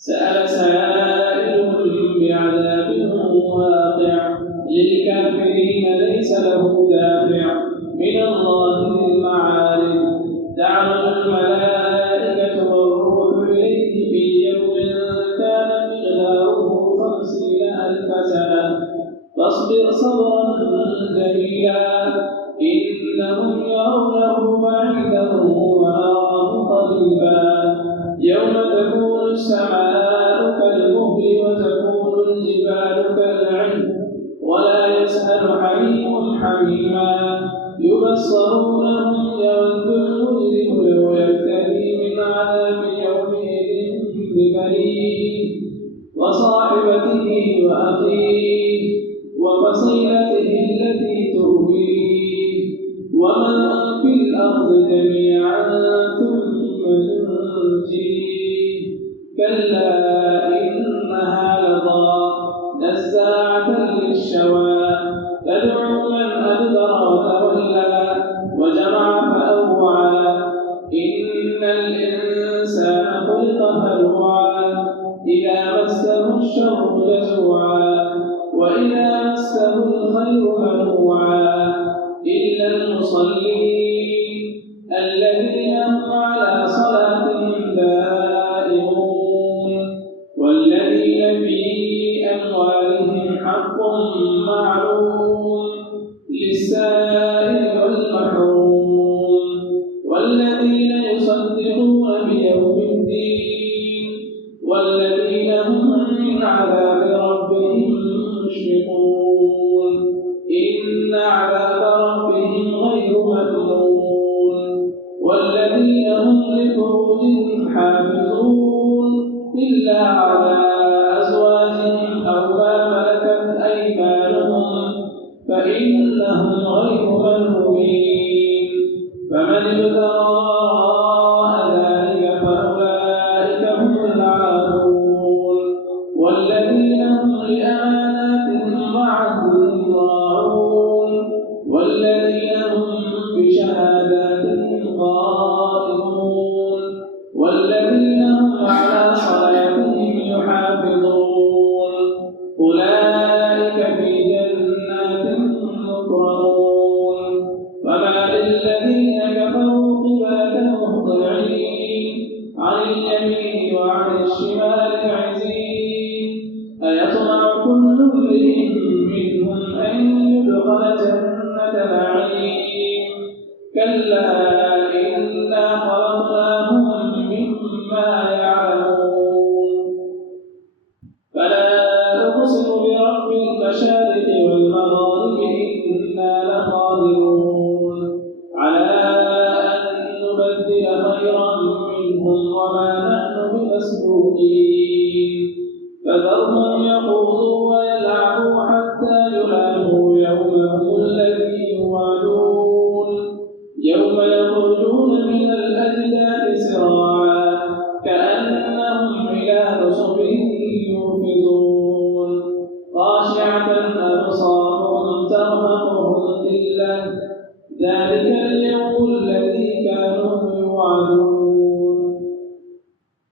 سأل سائل بعذاب واقع للكافرين ليس له دافع من الله ذي المعارج تعرج الملائكة والروح إليه في يوم كان مقداره 50,000 سنة فاصبر صبرا جميلا إنهم يرونه بعيدا ونراه قريبا يوم تكون السماء كالمهل وتكون الجبال كالعهن ولا يسأل حميم حميما يبصرونهم يود المجرم لو يفتدي من عذاب يومئذ ببنيه وصاحبته وأخيه وفصيلته التي تؤويه ومن في الأرض جميعا ثم ينجيه كلا إنها لظى نزاعة للشوى تدعو من أدبر وتولى وجمع فأوعى إن الإنسان خلق هلوعا إذا مسه الشر جزوعا وإذا مسه الخير منوعا إلا المصلين الذين هم على صلاتهم دائمون والذين في أموالهم حق معلوم للسائل والمحروم والذين يصدقون بيوم الدين والذين هم من عذاب ربهم مشفقون إن عذاب ربهم غير مأمون والذين هم لفروجهم حافظون إلا على أزواجهم أو ما ملكت أيمانهم فإنهم غير ملومين فمن ابتغى وراء ذلك فأولئك هم العادون والذين هم لأماناتهم وعهدهم راعون والذين هم بشهاداتهم قائمون والذين هم على صلاتهم يحافظون أولئك في جنات مكرمون فما للذين كفروا قبلك مهطعين عن اليمين وعن الشمال عزين أيطمع كل امرئ منهم أن يدخل جنة نعيم كلا إنا خلقناهم مما يعلمون فلا أقسم برب المشارق والمغارب إنا لقادرون على أن نبدل خيرا منهم وما نحن بمسبوقين فذرهم يخوضوا ويلعبوا حتى يلاقوا يومهم الذي يوعدون يوم يخرجون من الأجداث سراعا كأنهم إلى نصب يوفضون خاشعة أبصارهم ترهقهم ذلة ذلك اليوم